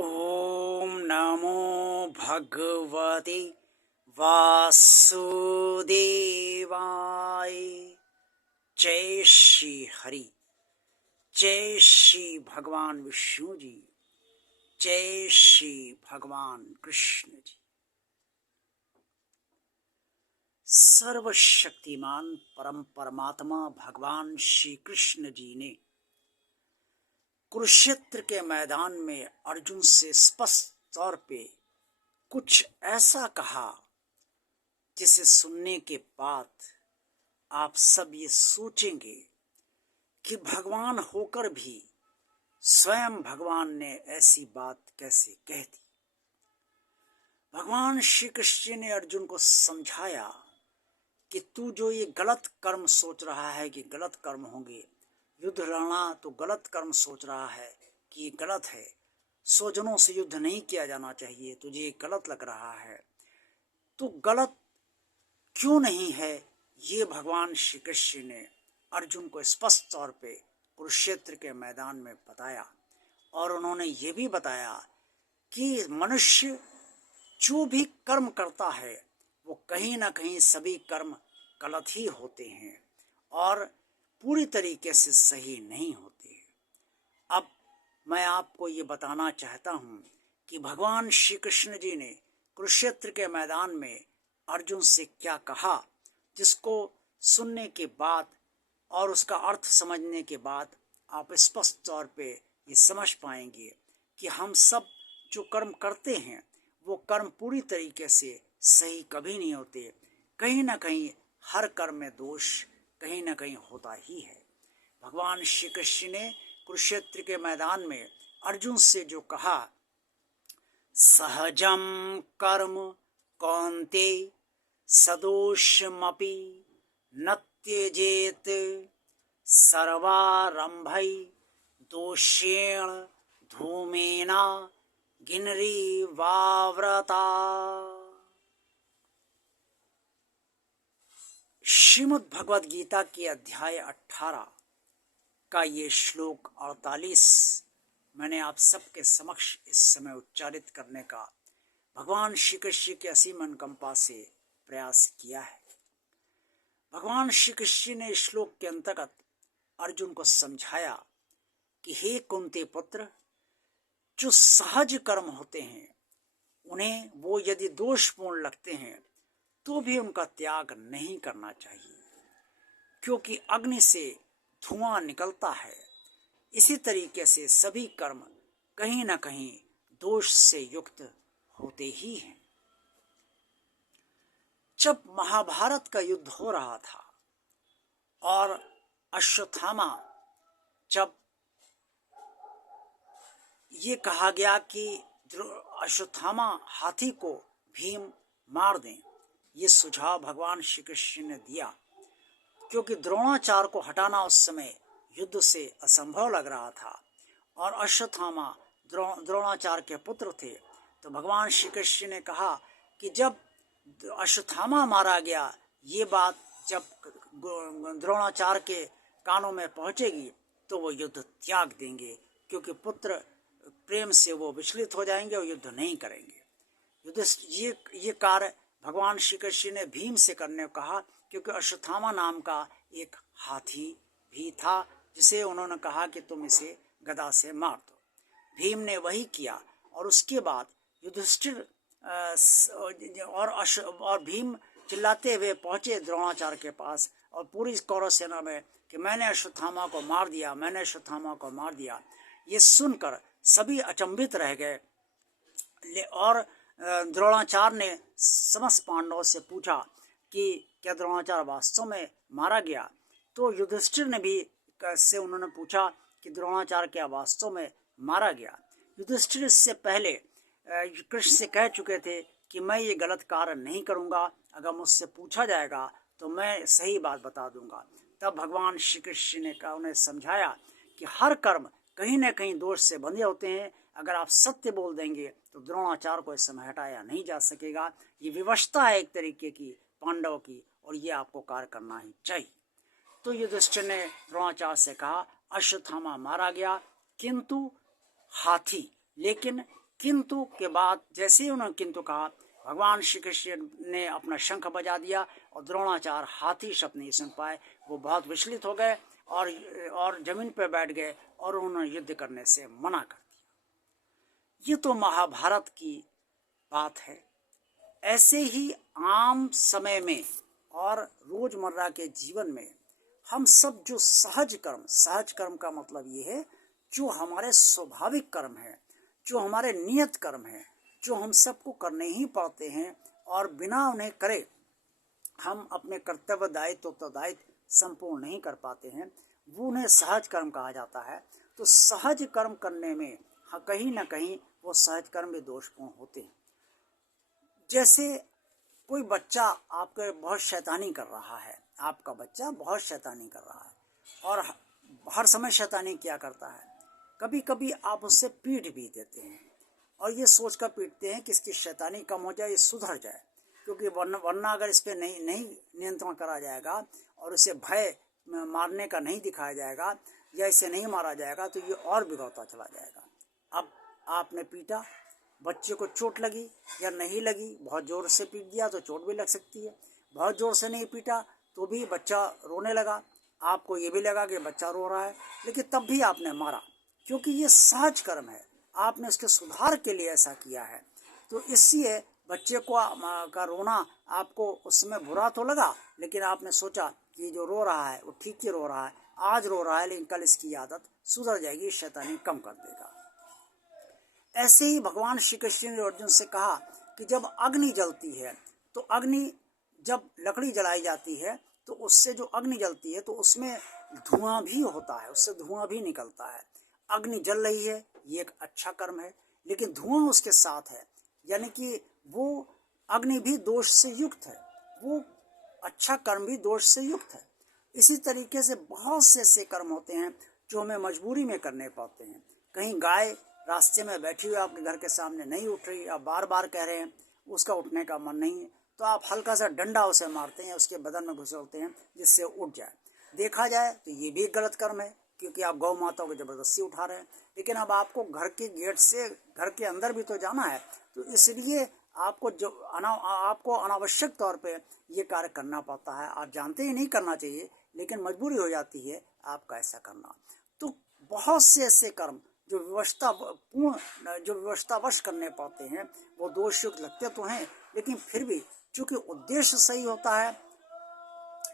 ओम नमो भगवते वासुदेवाय। जय श्री हरि। जय श्री भगवान विष्णु जी। जय श्री भगवान कृष्ण जी। सर्वशक्तिमान परम परमात्मा भगवान श्री कृष्ण जी ने कुरुक्षेत्र के मैदान में अर्जुन से स्पष्ट तौर पे कुछ ऐसा कहा जिसे सुनने के बाद आप सब ये सोचेंगे कि भगवान होकर भी स्वयं भगवान ने ऐसी बात कैसे कह दी। भगवान श्री कृष्ण ने अर्जुन को समझाया कि तू जो ये गलत कर्म सोच रहा है कि गलत कर्म होंगे, युद्ध लड़ना तो गलत कर्म सोच रहा है कि ये गलत है, स्वजनों से युद्ध नहीं किया जाना चाहिए, तुझे ये गलत लग रहा है, तो गलत क्यों नहीं है, ये भगवान श्री कृष्ण ने अर्जुन को स्पष्ट तौर पे कुरुक्षेत्र के मैदान में बताया। और उन्होंने ये भी बताया कि मनुष्य जो भी कर्म करता है वो कहीं ना कहीं सभी कर्म गलत ही होते हैं और पूरी तरीके से सही नहीं होते हैं। अब मैं आपको ये बताना चाहता हूँ कि भगवान श्री कृष्ण जी ने कुरुक्षेत्र के मैदान में अर्जुन से क्या कहा, जिसको सुनने के बाद और उसका अर्थ समझने के बाद आप स्पष्ट तौर पे ये समझ पाएंगे कि हम सब जो कर्म करते हैं वो कर्म पूरी तरीके से सही कभी नहीं होते। कहीं ना कहीं हर कर्म में दोष कहीं ना कहीं होता ही है। भगवान श्री कृष्ण ने कुरुक्षेत्र के मैदान में अर्जुन से जो कहा, सहजम कर्म कौन्ते सदोषमपि न त्यजेत सर्वारंभै दोषेण धूमेना गिन्री वाव्रता। श्रीमद् भगवद गीता के अध्याय 18 का ये श्लोक 48 मैंने आप सबके समक्ष इस समय उच्चारित करने का भगवान श्री कृष्ण के असीम अनुकंपा से प्रयास किया है। भगवान श्री कृष्ण ने श्लोक के अंतर्गत अर्जुन को समझाया कि हे कुंती पुत्र, जो सहज कर्म होते हैं उन्हें वो यदि दोषपूर्ण लगते हैं तो भी उनका त्याग नहीं करना चाहिए, क्योंकि अग्नि से धुआं निकलता है। इसी तरीके से सभी कर्म कहीं ना कहीं दोष से युक्त होते ही हैं। जब महाभारत का युद्ध हो रहा था और अश्वत्थामा, जब ये कहा गया कि अश्वत्थामा हाथी को भीम मार दें, ये सुझाव भगवान श्री कृष्ण ने दिया, क्योंकि द्रोणाचार्य को हटाना उस समय युद्ध से असंभव लग रहा था और अश्वत्थामा द्रोणाचार्य के पुत्र थे। तो भगवान श्री कृष्ण ने कहा कि जब अश्वत्थामा मारा गया, ये बात जब द्रोणाचार्य के कानों में पहुंचेगी तो वो युद्ध त्याग देंगे, क्योंकि पुत्र प्रेम से वो विचलित हो जाएंगे और युद्ध नहीं करेंगे। युद्ध ये कार्य भगवान श्री कृष्ण ने भीम से करने को कहा, क्योंकि अश्वत्थामा नाम का एक हाथी भी था जिसे उन्होंने कहा कि तुम इसे गदा से मार दो। भीम ने वही किया और उसके बाद युधिष्ठिर और भीम चिल्लाते हुए पहुंचे द्रोणाचार्य के पास और पूरी कौरव सेना में कि मैंने अश्वत्थामा को मार दिया, मैंने अश्वत्थामा को मार दिया। ये सुनकर सभी अचंभित रह गए और द्रोणाचार्य ने समस्त पांडवों से पूछा कि क्या द्रोणाचार्य वास्तव में मारा गया। तो युधिष्ठिर ने भी से उन्होंने पूछा कि द्रोणाचार्य क्या वास्तव में मारा गया। युधिष्ठिर इससे पहले कृष्ण से कह चुके थे कि मैं ये गलत कार्य नहीं करूँगा, अगर मुझसे पूछा जाएगा तो मैं सही बात बता दूंगा। तब भगवान श्री कृष्ण ने उन्हें समझाया कि हर कर्म कहीं न कहीं दोष से बंधे होते हैं। अगर आप सत्य बोल देंगे तो द्रोणाचार्य को इस समय हटाया नहीं जा सकेगा। ये विवशता है एक तरीके की पांडव की, और ये आपको कार्य करना ही चाहिए। तो युधिष्ठिर ने द्रोणाचार्य से कहा, अश्वत्थामा मारा गया किंतु हाथी, लेकिन किंतु के बाद जैसे ही उन्होंने किंतु कहा, भगवान श्री कृष्ण ने अपना शंख बजा दिया और द्रोणाचार्य हाथी शब्द नहीं सुन पाए। वो बहुत विचलित हो गए और जमीन पर बैठ गए और उन्होंने युद्ध करने से मना कर दिया। ये तो महाभारत की बात है। ऐसे ही आम समय में और रोजमर्रा के जीवन में हम सब जो सहज कर्म का मतलब ये है जो हमारे स्वाभाविक कर्म है, जो हमारे नियत कर्म है, जो हम सबको करने ही पड़ते हैं और बिना उन्हें करे हम अपने कर्तव्य दायित्व उत्तरदायित्व संपूर्ण नहीं कर पाते हैं, वो उन्हें सहज कर्म कहा जाता है। तो सहज कर्म करने में कहीं ना कहीं वो सहज कर्म भी दोषपूर्ण होते हैं। जैसे कोई बच्चा आपके बहुत शैतानी कर रहा है, आपका बच्चा बहुत शैतानी कर रहा है और हर समय शैतानी क्या करता है, कभी कभी आप उससे पीट भी देते हैं और ये सोचकर पीटते हैं कि इसकी शैतानी कम हो जाए, ये सुधर जाए, क्योंकि वरना अगर इस पर नहीं नियंत्रण करा जाएगा और इसे भय मारने का नहीं दिखाया जाएगा या इसे नहीं मारा जाएगा तो ये और बिगड़ता चला जाएगा। अब आपने पीटा, बच्चे को चोट लगी या नहीं लगी, बहुत ज़ोर से पीट दिया तो चोट भी लग सकती है, बहुत ज़ोर से नहीं पीटा तो भी बच्चा रोने लगा, आपको ये भी लगा कि बच्चा रो रहा है, लेकिन तब भी आपने मारा, क्योंकि ये सहज कर्म है, आपने उसके सुधार के लिए ऐसा किया है। तो इसलिए बच्चे को का रोना आपको उस समय बुरा तो लगा, लेकिन आपने सोचा कि जो रो रहा है वो ठीक ही रो रहा है, आज रो रहा है लेकिन कल इसकी आदत सुधर जाएगी, शैतानी कम कर देगा। ऐसे ही भगवान श्री कृष्ण ने अर्जुन से कहा कि जब अग्नि जलती है तो जब लकड़ी जलाई जाती है तो उससे जो अग्नि जलती है तो उसमें धुआं भी होता है, उससे धुआं भी निकलता है। अग्नि जल रही है, ये एक अच्छा कर्म है, लेकिन धुआं उसके साथ है, यानी कि वो अग्नि भी दोष से युक्त है, वो अच्छा कर्म भी दोष से युक्त है। इसी तरीके से बहुत से ऐसे कर्म होते हैं जो हमें मजबूरी में करने पड़ते हैं। कहीं गाय रास्ते में बैठी हुई आपके घर के सामने नहीं उठ रही, आप बार बार कह रहे हैं, उसका उठने का मन नहीं है, तो आप हल्का सा डंडा उसे मारते हैं, उसके बदन में घुसलते हैं जिससे उठ जाए। देखा जाए तो ये भी गलत कर्म है, क्योंकि आप गौ माता को ज़बरदस्ती उठा रहे हैं। लेकिन अब आपको घर के गेट से घर के अंदर भी तो जाना है, तो इसलिए आपको अनावश्यक तौर पे ये कार्य करना पड़ता है। आप जानते ही नहीं करना चाहिए, लेकिन मजबूरी हो जाती है आपका ऐसा करना। तो बहुत से ऐसे कर्म जो व्यवस्थावश करने पड़ते हैं वो दोषयुक्त लगते तो हैं, लेकिन फिर भी चूंकि उद्देश्य सही होता है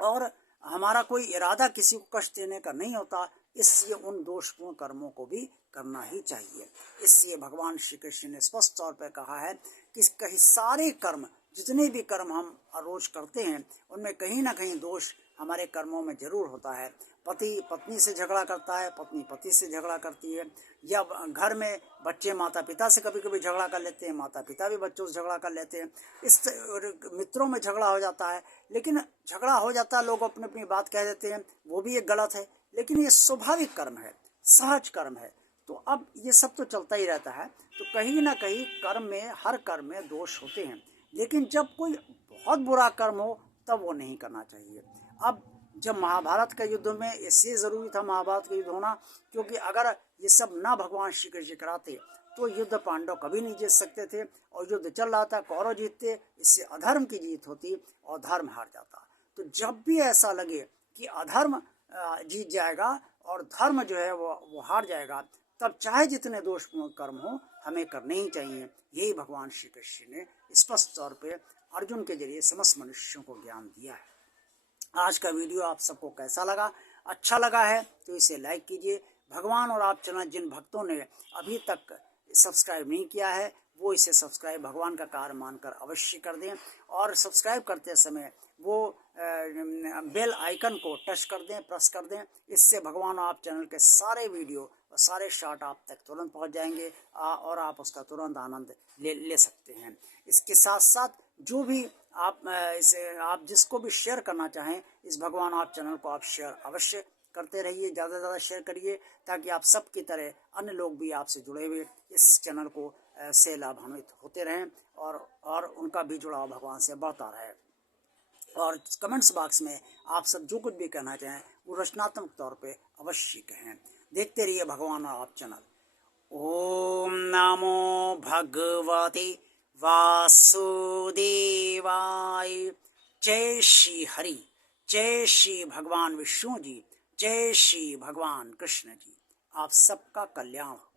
और हमारा कोई इरादा किसी को कष्ट देने का नहीं होता, इसलिए उन दोषपूर्ण कर्मों को भी करना ही चाहिए। इसलिए भगवान श्री कृष्ण ने स्पष्ट तौर पर कहा है कि कहीं सारे कर्म, जितने भी कर्म हम रोज करते हैं, उनमें कहीं ना कहीं दोष हमारे कर्मों में जरूर होता है। पति पत्नी से झगड़ा करता है, पत्नी पति से झगड़ा करती है, या घर में बच्चे माता पिता से कभी कभी झगड़ा कर लेते हैं, माता पिता भी बच्चों से झगड़ा कर लेते हैं, इस मित्रों में झगड़ा हो जाता है। लेकिन झगड़ा हो जाता है, लोग अपनी अपनी बात कह देते हैं, वो भी एक गलत है, लेकिन ये स्वाभाविक कर्म है, सहज कर्म है। तो अब ये सब तो चलता ही रहता है, तो कहीं ना कहीं हर कर्म में दोष होते हैं, लेकिन जब कोई बहुत बुरा कर्म हो तब वो नहीं करना चाहिए। अब जब महाभारत का युद्ध में इसलिए ज़रूरी था महाभारत का युद्ध होना, क्योंकि अगर ये सब ना भगवान श्री कृष्ण कराते तो युद्ध पांडव कभी नहीं जीत सकते थे, और युद्ध चल रहा था, कौरव जीतते, इससे अधर्म की जीत होती और धर्म हार जाता। तो जब भी ऐसा लगे कि अधर्म जीत जाएगा और धर्म जो है वो हार जाएगा, तब चाहे जितने दोषपूर्ण कर्म हो हमें करने ही चाहिए। यही भगवान श्री कृष्ण ने स्पष्ट तौर पे अर्जुन के जरिए समस्त मनुष्यों को ज्ञान दिया है। आज का वीडियो आप सबको कैसा लगा? अच्छा लगा है तो इसे लाइक कीजिए। भगवान और आप चैनल जिन भक्तों ने अभी तक सब्सक्राइब नहीं किया है वो इसे सब्सक्राइब भगवान का कार्य मानकर अवश्य कर दें, और सब्सक्राइब करते समय वो बेल आइकन को टच कर दें, प्रेस कर दें। इससे भगवान और आप चैनल के सारे वीडियो और सारे शॉर्ट आप तक तुरंत पहुंच जाएंगे और आप उसका तुरंत आनंद ले सकते हैं। इसके साथ साथ जो भी आप जिसको भी शेयर करना चाहें इस भगवान आप चैनल को आप शेयर अवश्य करते रहिए, ज़्यादा से ज़्यादा शेयर करिए, ताकि आप सबकी तरह अन्य लोग भी आपसे जुड़े हुए इस चैनल को से लाभान्वित होते रहें और उनका भी जुड़ाव भगवान से बढ़ता रहे। और कमेंट्स बॉक्स में आप सब जो कुछ भी कहना चाहें वो रचनात्मक तौर पे अवश्य कहें। देखते रहिए भगवान और आप चैनल। ओम नमो भगवते वासुदेवाय। जय श्री हरि, जय श्री भगवान विष्णु जी, जय श्री भगवान कृष्ण जी। आप सबका कल्याण हो।